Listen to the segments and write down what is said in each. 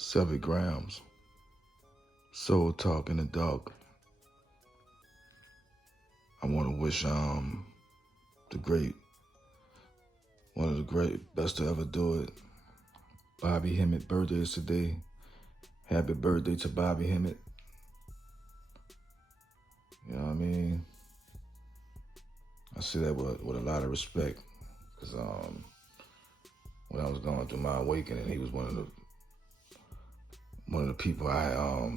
Sven'gramz. Soul Talk in the Dark. I want to wish the great, one of the great, best to ever do it, Bobby Hemmett. Birthday is today. Happy birthday to Bobby Hemmett. You know what I mean? I say that with a lot of respect, because when I was going through my awakening, he was one of the people I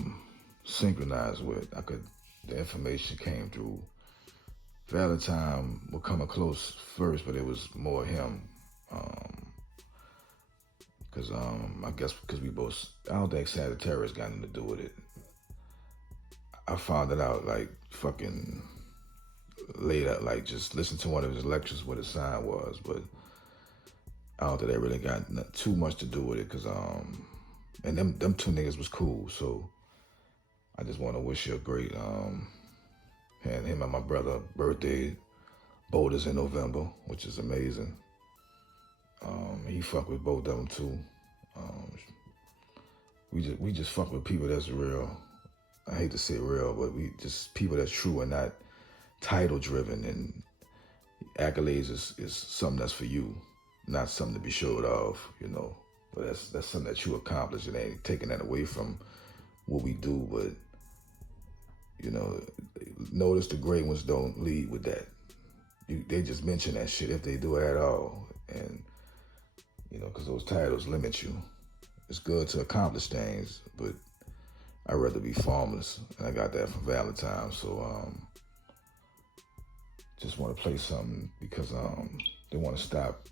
synchronized with. The information came through. Valentine would come close first, but it was more him. Because I guess because we both, I don't think Sagittarius got anything to do with it. I found it out like fucking later, like just listened to one of his lectures what his sign was, but I don't think they really got too much to do with it, because and them two niggas was cool. So I just want to wish you a great and him and my brother birthday. Both is in November, which is amazing. He fuck with both of them too. We just fuck with people that's real. I hate to say real, but we just people that's true and not title driven, and accolades is something that's for you, not something to be showed off, you know. But that's something that you accomplish. It ain't taking that away from what we do, but you know, notice the great ones don't lead with that. They just mention that shit if they do it at all, and you know, because those titles limit you. It's good to accomplish things, but I'd rather be formless, and I got that from Valentine. So just want to play something because they want to stop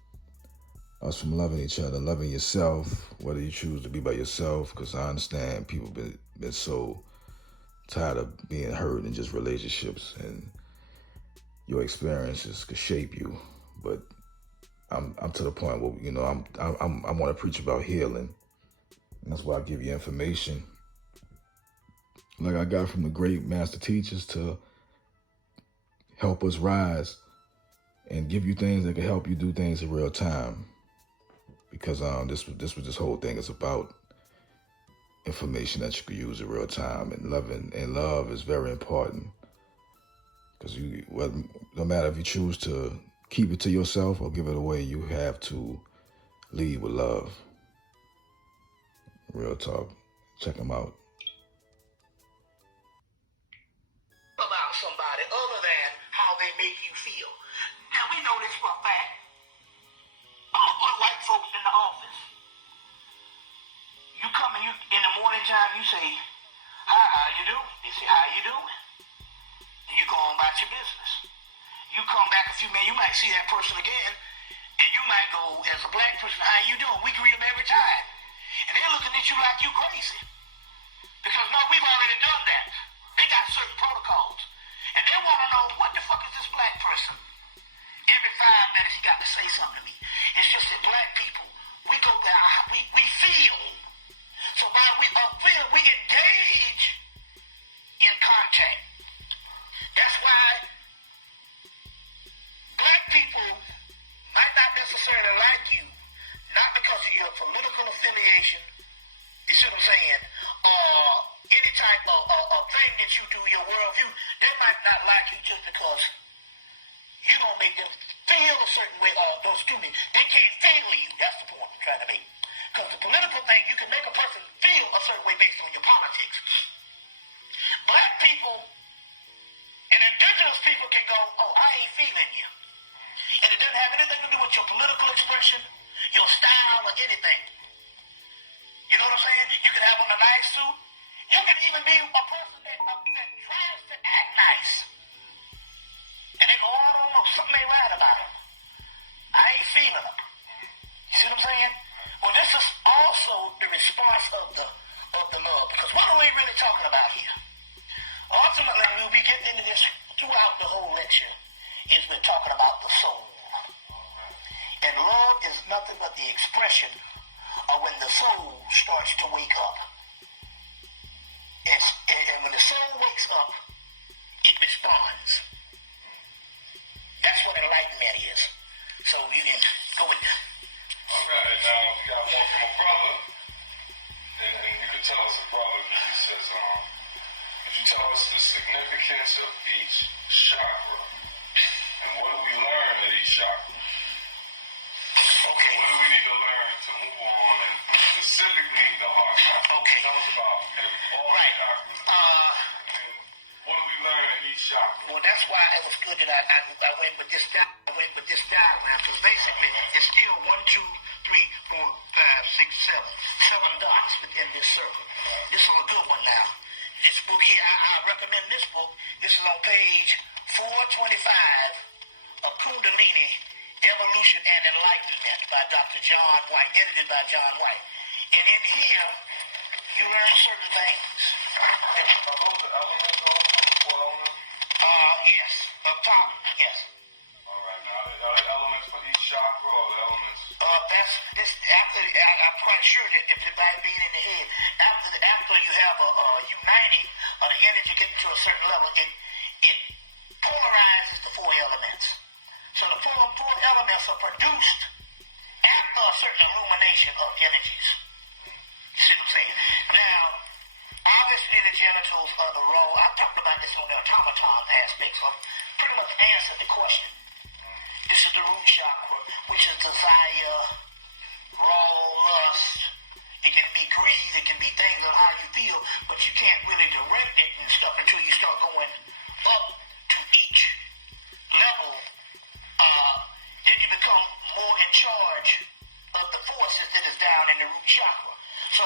us from loving each other, loving yourself, whether you choose to be by yourself, because I understand people been so tired of being hurt in just relationships, and your experiences could shape you. But I'm to the point where, you know, I want to preach about healing. And that's why I give you information like I got from the great master teachers to help us rise and give you things that can help you do things in real time. Because this whole thing is about information that you can use in real time, and love is very important. Because no matter if you choose to keep it to yourself or give it away, you have to lead with love. Real talk. Check them out. About somebody other than how they make you feel. Now we know this for a fact. All white folks in the office. You come and in the morning time, you say, "Hi, how you doing?" They say, "How you doing?" And you go on about your business. You come back a few minutes, you might see that person again, and you might go, as a black person, "How you doing?" We greet them every time. And they're looking at you like you crazy. Because no, we've already done that. They got certain protocols. And they want to know, what the fuck is this black person? Every 5 minutes he got to say something to me. It's just that black people, we go there, we feel. So by we feel, we engage in contact. That's why black people might not necessarily like you, not because of your political affiliation, you see what I'm saying, or any type of thing that you do, your worldview. They might not like you just because you don't make them feel a certain way, or those two me. They can't feel you. That's the point I'm trying to make. Because the political thing, you can make a person feel a certain way based on your politics. Black people and indigenous people can go, "Oh, I ain't feeling you." And it doesn't have anything to do with your political expression, your style, or anything. You know what I'm saying? You can have on a nice suit. You can even be a person that tries to act nice. And they go, "Oh, I don't know, something ain't right about him. I ain't feeling him." You see what I'm saying? Well, this is also the response of the love. Because what are we really talking about here? Ultimately, we'll be getting into this throughout the whole lecture, is we're talking about the soul. And love is nothing but the expression of when the soul starts to wake up. And when the soul wakes up, it responds. That's what enlightenment is. So you can go with that. All right, now we got one from a brother, and elements of each chakra. And what do we learn at each chakra? Okay. What do we need to learn to move on, and specifically the heart chakra? Okay. Tell us about all right. chakras. What do we learn at each chakra? Well, that's why it was good that I went with this diagram. So basically, it's still 1, 2, 3, 4, 5, 6, 7. 7 dots within this circle. This is a good one now. This book here, I recommend this book. This is on page 425 of Kundalini, Evolution and Enlightenment by Dr. John White, edited by John White. And in here, you learn certain things. Yes. Up top, yes. All right. Now, are there elements for each chakra or elements? I'm quite sure that if it might be in the head, after you have a uniting of the energy getting to a certain level, it polarizes the 4 elements. So the four elements are produced after a certain illumination of energies. You see what I'm saying? Now, obviously the genitals are the role. I talked about this on the automaton aspect, so I pretty much answered the question. This is the root chakra, which is desire, lust. It can be greed, it can be things on how you feel, but you can't really direct it and stuff until you start going up to each level. Then you become more in charge of the forces that is down in the root chakra. So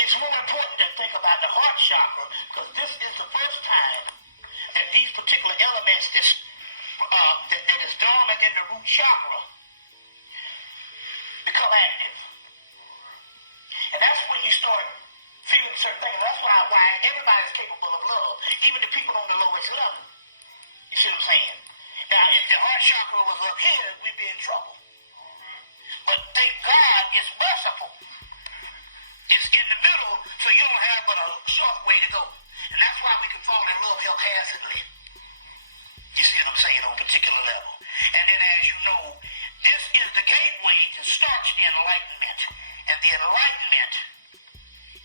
it's more important to think about the heart chakra, because this is the first time that these particular elements that is dormant in the root chakra become active. And that's when you start feeling certain things. That's why everybody's capable of love, even the people on the lowest level. You see what I'm saying? Now, if the heart chakra was up here, we'd be in trouble. But thank God it's merciful. It's in the middle, so you don't have but a short way to go. And that's why we can fall in love haphazardly. You see what I'm saying, on a particular level. And then, as you know, this is the gateway to start the enlightenment. And the enlightenment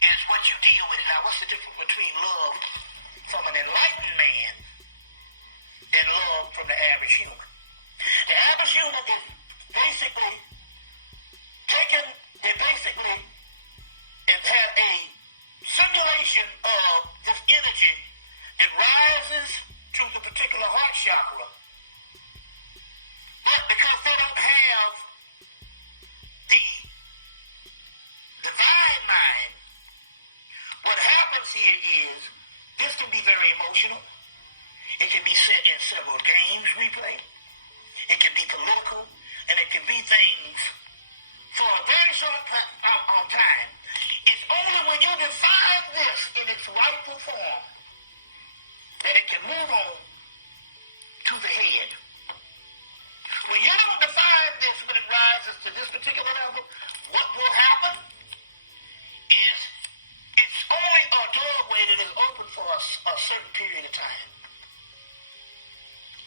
is what you deal with. Now, what's the difference between love from an enlightened man and love from the average human? The average human is basically it's had a simulation of this energy that rises to the particular heart chakra. But because they don't have the divine mind, what happens here is this can be very emotional. It can be set in several games we play. It can be political, and it can be things for a very short time. It's only when you define this in its rightful form that it can move on to the head. When you don't define this when it rises to this particular level, what will happen is it's only a doorway that is open for a certain period of time.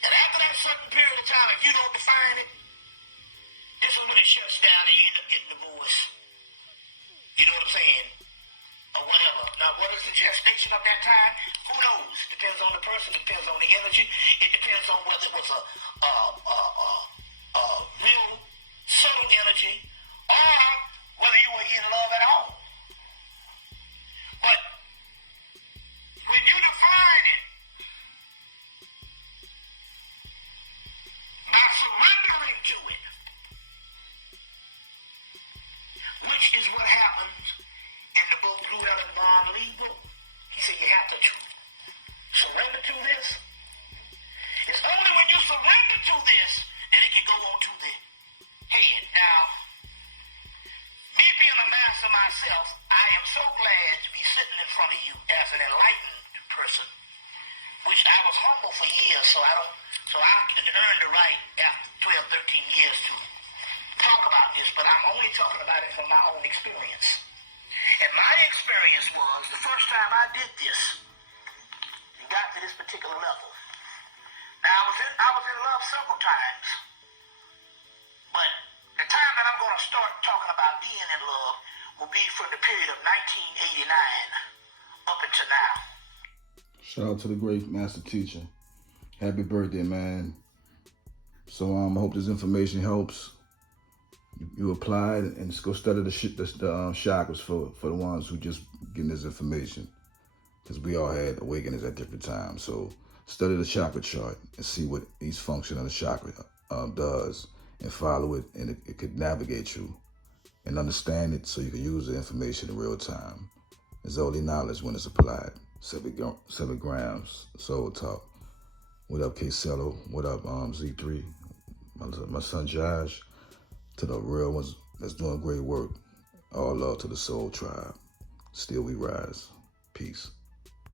And after that certain period of time, if you don't define it, this is when it shuts down and you end up getting divorced. You know what I'm saying? Or whatever. Now, what is the gestation of that time? Who knows? Depends on the person. Depends on the energy. It depends on whether it was a real subtle energy or whether you were in love at all. But when you define it by surrendering to it, which is what happens in the book Blue Heaven Bond League book. He said you have to surrender to this. It's only when you surrender to this that it can go on to the head. Now, me being a master myself, I am so glad to be sitting in front of you as an enlightened person, which I was humble for years, so I earned the right after 12, 13 years to talk about this, but I'm only talking about it from my own experience. And my experience was the first time I did this, you got to this particular level. Now I was in love several times, but the time that I'm going to start talking about being in love will be from the period of 1989 up until now. Shout out to the great master teacher. Happy birthday, man. So I hope this information helps. You apply it and just go study the chakras for the ones who just getting this information. Because we all had awakenings at different times. So study the chakra chart and see what each function of the chakra does and follow it, and it could navigate you and understand it so you can use the information in real time. It's only knowledge when it's applied. 7 grams, Soul Talk. What up, K-Cello? What up, Z3? My son Josh. To the real ones that's doing great work. All love to the Soul Tribe. Still we rise. Peace.